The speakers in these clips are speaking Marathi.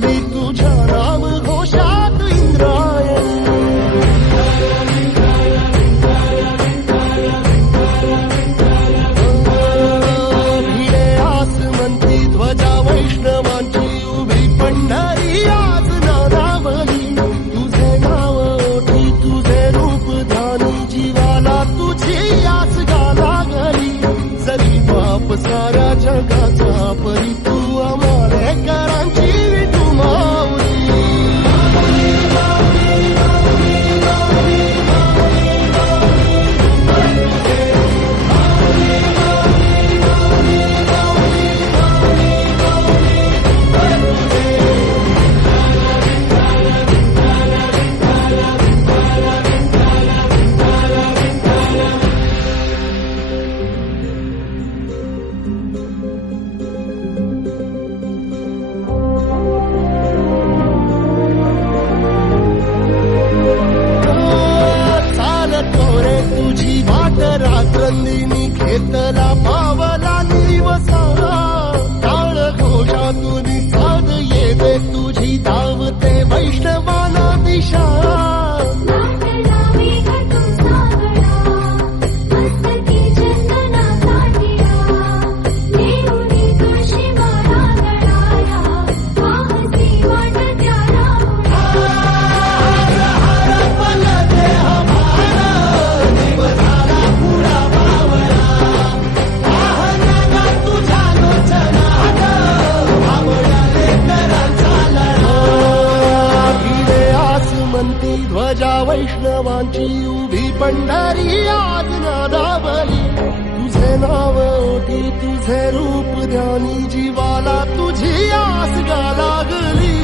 आली तुझ्या नाम घोषात इंद्रायणी. भिडे आसमंती ध्वजा वैष्णवांची उभी पंढरी आज नादावली. तुझे नाव ओठी तुझे रूप ध्यानी जीवाला तुझी आस गा लागली. जरी बाप साऱ्या जगाचा परी तू आमालेकरांची विठू माऊली. तुझी वाट रात्रंदिनी घेतला पावला निवसा. टाळ घोषातून साध येते तुझी धावते वैष्णवाला दिशा. ध्वजा वैष्णवांची उभी पंढरी आज नादावली. तुझे नाव ओठी तुझे रूप ध्यानी जीवाला तुझी आस गा लागली.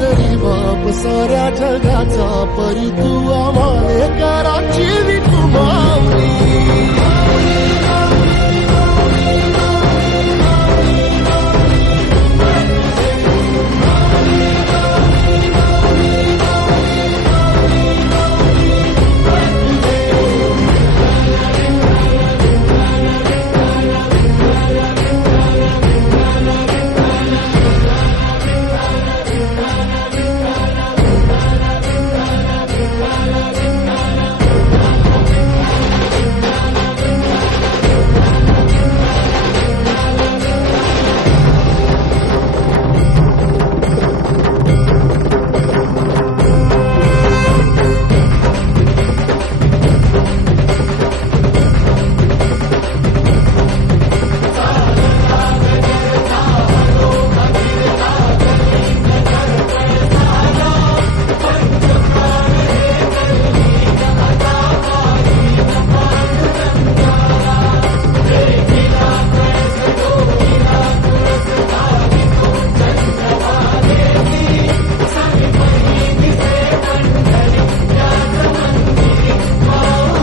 जरी बाप साऱ्या जगाचा परी तू आमालेकरांची विठू माऊली.